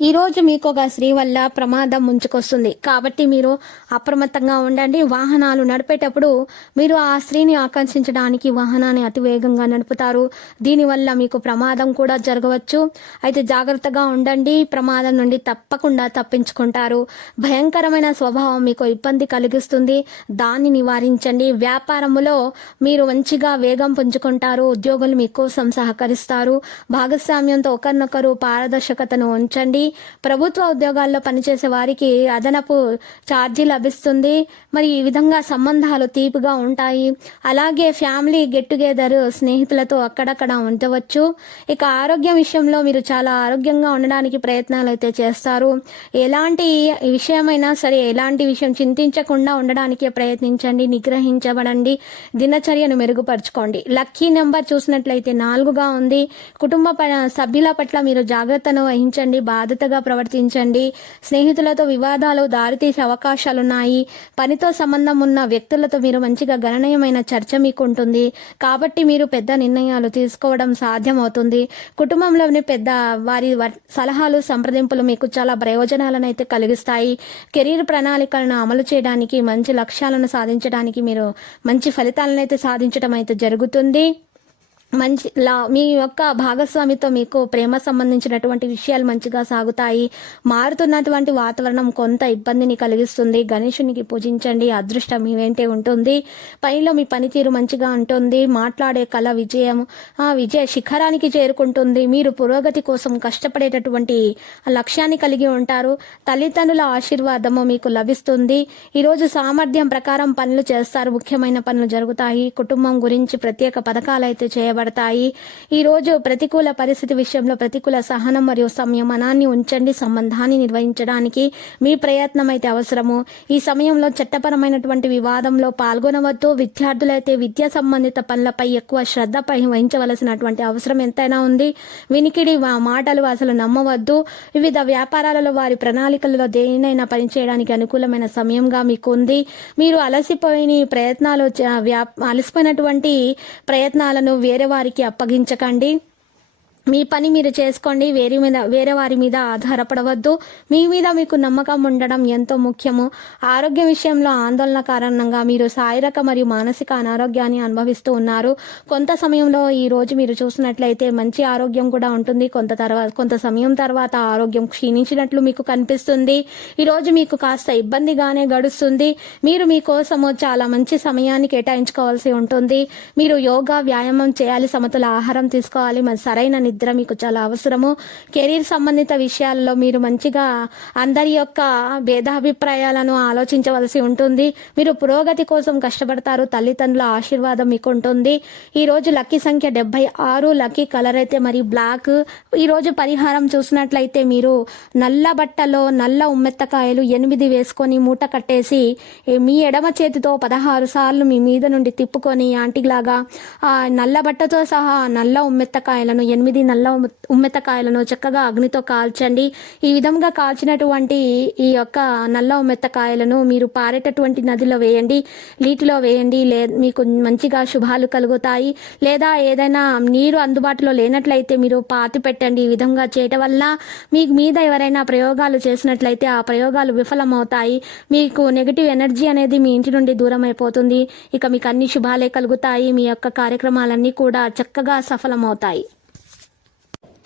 ఈ రోజు మీకు ఒక స్త్రీ వల్ల ప్రమాదం ముంచుకొస్తుంది. కాబట్టి మీరు అప్రమత్తంగా ఉండండి. వాహనాలు నడిపేటప్పుడు మీరు ఆ స్త్రీని ఆకర్షించడానికి వాహనాన్ని అతి వేగంగా నడుపుతారు. దీనివల్ల మీకు ప్రమాదం కూడా జరగవచ్చు. అయితే జాగ్రత్తగా ఉండండి. ప్రమాదం నుండి తప్పకుండా తప్పించుకుంటారు. భయంకరమైన స్వభావం మీకు ఇబ్బంది కలిగిస్తుంది. దాన్ని నివారించండి. వ్యాపారములో మీరు మంచిగా వేగం పుంజుకుంటారు. ఉద్యోగులు మీకోసం సహకరిస్తారు. భాగస్వామ్యంతో ఒకరినొకరు పారదర్శకతను ఉంచండి. ప్రభుత్వ ఉద్యోగాల్లో పనిచేసే వారికి అదనపు ఛార్జీ లభిస్తుంది. మరి ఈ విధంగా సంబంధాలు తీపిగా ఉంటాయి. అలాగే ఫ్యామిలీ గెట్ టుగెదర్ స్నేహితులతో అక్కడక్కడ ఉంచవచ్చు ఇక ఆరోగ్యం విషయంలో మీరు చాలా ఆరోగ్యంగా ఉండడానికి ప్రయత్నాలు అయితే చేస్తారు. ఎలాంటి విషయమైనా సరే ఎలాంటి విషయం చింతించకుండా ఉండడానికి ప్రయత్నించండి నిగ్రహించబడండి దినచర్యను మెరుగుపరచుకోండి. లక్కీ నెంబర్ చూసినట్లయితే నాలుగుగా ఉంది. కుటుంబ ప- సభ్యుల పట్ల మీరు జాగ్రత్తను వహించండి జాగ్రత్తగా ప్రవర్తించండి. స్నేహితులతో వివాదాలు దారితీసే అవకాశాలున్నాయి. పనితో సంబంధం ఉన్న వ్యక్తులతో మీరు మంచిగా గణనీయమైన చర్చ మీకు ఉంటుంది కాబట్టి మీరు పెద్ద నిర్ణయాలు తీసుకోవడం సాధ్యమవుతుంది. కుటుంబంలోని పెద్ద వారి వ- సలహాలు సంప్రదింపులు మీకు చాలా ప్రయోజనాలను అయితే కలిగిస్తాయి. కెరీర్ ప్రణాళికలను అమలు చేయడానికి మంచి లక్ష్యాలను సాధించడానికి మీరు మంచి ఫలితాలను అయితే సాధించడం అయితే జరుగుతుంది. మంచి లా మీ యొక్క భాగస్వామితో మీకు ప్రేమ సంబంధించినటువంటి విషయాలు మంచిగా సాగుతాయి. మారుతున్నటువంటి వాతావరణం కొంత ఇబ్బందిని కలిగిస్తుంది. గణేశునికి పూజించండి. అదృష్టం మీ ఉంటుంది. పనిలో మీ పనితీరు మంచిగా ఉంటుంది. మాట్లాడే కళ విజయం ఆ విజయ శిఖరానికి చేరుకుంటుంది. మీరు పురోగతి కోసం కష్టపడేటటువంటి లక్ష్యాన్ని కలిగి ఉంటారు. తల్లిదండ్రుల ఆశీర్వాదము మీకు లభిస్తుంది. ఈరోజు సామర్థ్యం ప్రకారం పనులు చేస్తారు. ముఖ్యమైన పనులు జరుగుతాయి. కుటుంబం గురించి ప్రత్యేక పథకాలు అయితే చేయబడతాయి ఈ రోజు ప్రతికూల పరిస్థితి విషయంలో ప్రతికూల సహనం మరియు సంయమనాన్ని ఉంచండి. సంబంధాన్ని నిర్వహించడానికి మీ ప్రయత్నం అయితే అవసరము. ఈ సమయంలో చట్టపరమైనటువంటి వివాదంలో పాల్గొనవద్దు. విద్యార్థులైతే విద్యా సంబంధిత పనులపై ఎక్కువ శ్రద్ధ వహించవలసినటువంటి అవసరం ఎంతైనా ఉంది. వినికిడి మాటలు అసలు నమ్మవద్దు. వివిధ వ్యాపారాలలో వారి ప్రణాళికలలో దేనినైనా పనిచేయడానికి అనుకూలమైన సమయంగా మీకు ఉంది మీరు అలసిపోయిన ప్రయత్నాలు అలసిపోయినటువంటి ప్రయత్నాలను వేరే వారికి అప్పగించకండి. మీ పని మీరు చేసుకోండి వేరే మీద వేరే వారి మీద ఆధారపడవద్దు. మీ మీద మీకు నమ్మకం ఉండడం ఎంతో ముఖ్యము. ఆరోగ్య విషయంలో ఆందోళన కారణంగా మీరు శారీరక మరియు మానసిక అనారోగ్యాన్ని అనుభవిస్తూ ఉన్నారు. కొంత సమయంలో ఈ రోజు మీరు చూసినట్లయితే మంచి ఆరోగ్యం కూడా ఉంటుంది. కొంత తర్వాత కొంత సమయం తర్వాత ఆరోగ్యం క్షీణించినట్లు మీకు కనిపిస్తుంది. ఈ రోజు మీకు కాస్త ఇబ్బందిగానే గడుస్తుంది. మీరు మీకోసము చాలా మంచి సమయాన్ని కేటాయించుకోవాల్సి ఉంటుంది. మీరు యోగా వ్యాయామం చేయాలి సమతుల ఆహారం తీసుకోవాలి. మరి సరైన నిద్ర మీకు చాలా అవసరము. కెరీర్ సంబంధిత విషయాల్లో మీరు మంచిగా అందరి యొక్క భేదాభిప్రాయాలను ఆలోచించవలసి ఉంటుంది. మీరు పురోగతి కోసం కష్టపడతారు. తల్లిదండ్రుల ఆశీర్వాదం మీకు ఉంటుంది. ఈరోజు లక్కీ సంఖ్య డెబ్బై ఆరు. లక్కీ కలర్ అయితే మరి బ్లాక్. ఈరోజు పరిహారం చూసినట్లయితే మీరు నల్ల బట్టలో నల్ల ఉమ్మెత్తకాయలు ఎనిమిది వేసుకొని మూట కట్టేసి మీ ఎడమ చేతితో పదహారు సార్లు మీ మీద నుండి తిప్పుకొని ఆంటీలాగా ఆ నల్ల బట్టతో సహా నల్ల ఉమ్మెత్తకాయలను ఎనిమిది నల్ల ఉమ్మెత్తకాయలను చక్కగా అగ్నితో కాల్చండి. ఈ విధంగా కాల్చినటువంటి ఈ యొక్క నల్ల ఉమ్మెత్తకాయలను మీరు పారేటటువంటి నదిలో వేయండి. నీటిలో వేయండి. లే మీకు మంచిగా శుభాలు కలుగుతాయి. లేదా ఏదైనా నీరు అందుబాటులో లేనట్లయితే మీరు పాతి పెట్టండి. ఈ విధంగా చేయటం వల్ల మీకు మీద ఎవరైనా ప్రయోగాలు చేసినట్లయితే ఆ ప్రయోగాలు విఫలమవుతాయి. మీకు నెగిటివ్ ఎనర్జీ అనేది మీ ఇంటి నుండి దూరం అయిపోతుంది ఇక మీకు అన్ని శుభాలే కలుగుతాయి. మీ యొక్క కార్యక్రమాలన్నీ కూడా చక్కగా సఫలమవుతాయి.